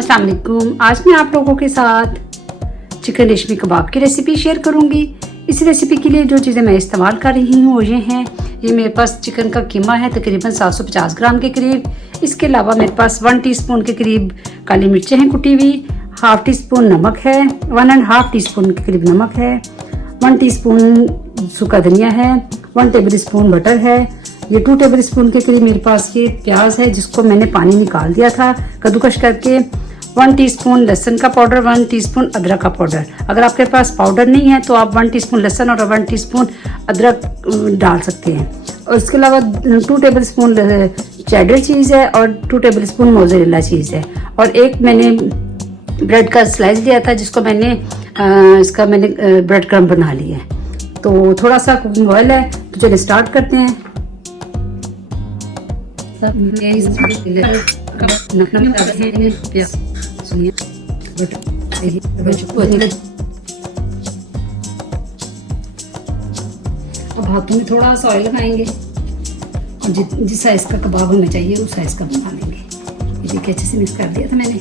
अस्सलाम वालेकुम। आज मैं आप लोगों के साथ चिकन रेशमी कबाब की रेसिपी शेयर करूंगी। इस रेसिपी के लिए जो चीज़ें मैं इस्तेमाल कर रही हूँ वो ये हैं। ये मेरे पास चिकन का कीमा है तकरीबन 750 ग्राम के करीब। इसके अलावा मेरे पास 1 टीस्पून के करीब काली मिर्चें हैं कुटी हुई, हाफ टी स्पून नमक है, 1.5 टीस्पून के करीब नमक है, 1 टीस्पून सूखा धनिया है, 1 टेबल स्पून बटर है, ये 2 टेबल स्पून के करीब मेरे पास ये प्याज है जिसको मैंने पानी निकाल दिया था कद्दूकश करके, 1 टीस्पून लहसुन का पाउडर, 1 टीस्पून अदरक का पाउडर। अगर आपके पास पाउडर नहीं है तो आप 1 टीस्पून लहसुन और 1 टीस्पून अदरक डाल सकते हैं। और इसके अलावा 2 टेबल स्पून चेडर चीज़ है और 2 टेबल स्पून मोज़रेला चीज़ है। और एक मैंने ब्रेड का स्लाइस लिया था जिसको मैंने ब्रेड क्रम्ब बना लिया है। तो थोड़ा सा कुकिंग ऑयल है, तो चलिए स्टार्ट करते हैं। अब हाथों में थोड़ा सा ऑयल लगाएंगे और जिस साइज का कबाब हमें चाहिए उस साइज का बना लेंगे। ये देखिए अच्छे से मिक्स कर दिया था मैंने।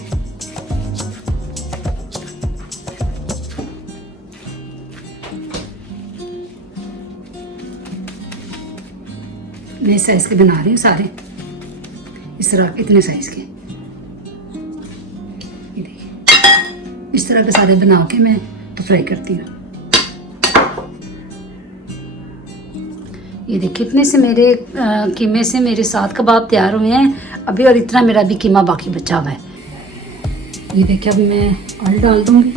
मैं इस साइज के बना रही हूँ सारे, इस तरह इतने साइज के। ये देखिए इस तरह के सारे बना के मैं तो फ्राई करती हूँ। ये देखिए इतने से मेरे कीमे से मेरे 7 कबाब तैयार हुए हैं अभी, और इतना मेरा भी कीमा बाकी बचा हुआ है। ये देखिए अब मैं ऑयल डाल दूंगी।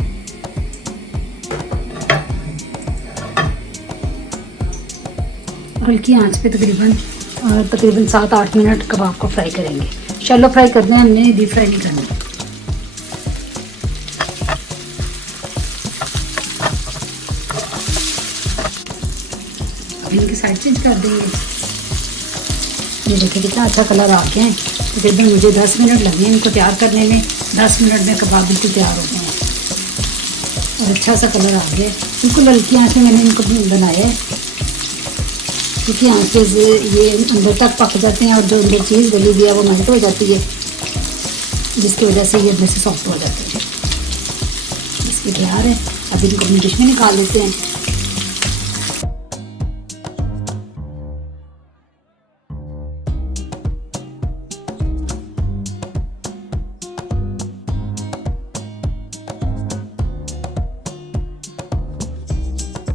हल्की आंच पे तकरीबन 7-8 मिनट कबाब को फ्राई करेंगे। शैलो फ्राई करना है, हमने डीप फ्राई नहीं करना। अब इनकी साइड चेंज कर देंगे। ये देखिए कितना अच्छा कलर आ गया है। तकरीबन मुझे 10 मिनट लगे इनको तैयार करने में। 10 मिनट में कबाब बिल्कुल तैयार हो गए हैं और अच्छा सा कलर आ गया है। बिल्कुल हल्की आंच में मैंने इनको बनाया है क्योंकि आंखें से ये अंदर तक पक जाते हैं और जो अंदर चीज़ गली हुई है वो मेल्ट हो जाती है, जिसकी वजह से ये अंदर से सॉफ्ट हो जाते हैं। इसकी तैयार है। अब इनको अपनी डिश में निकाल लेते हैं।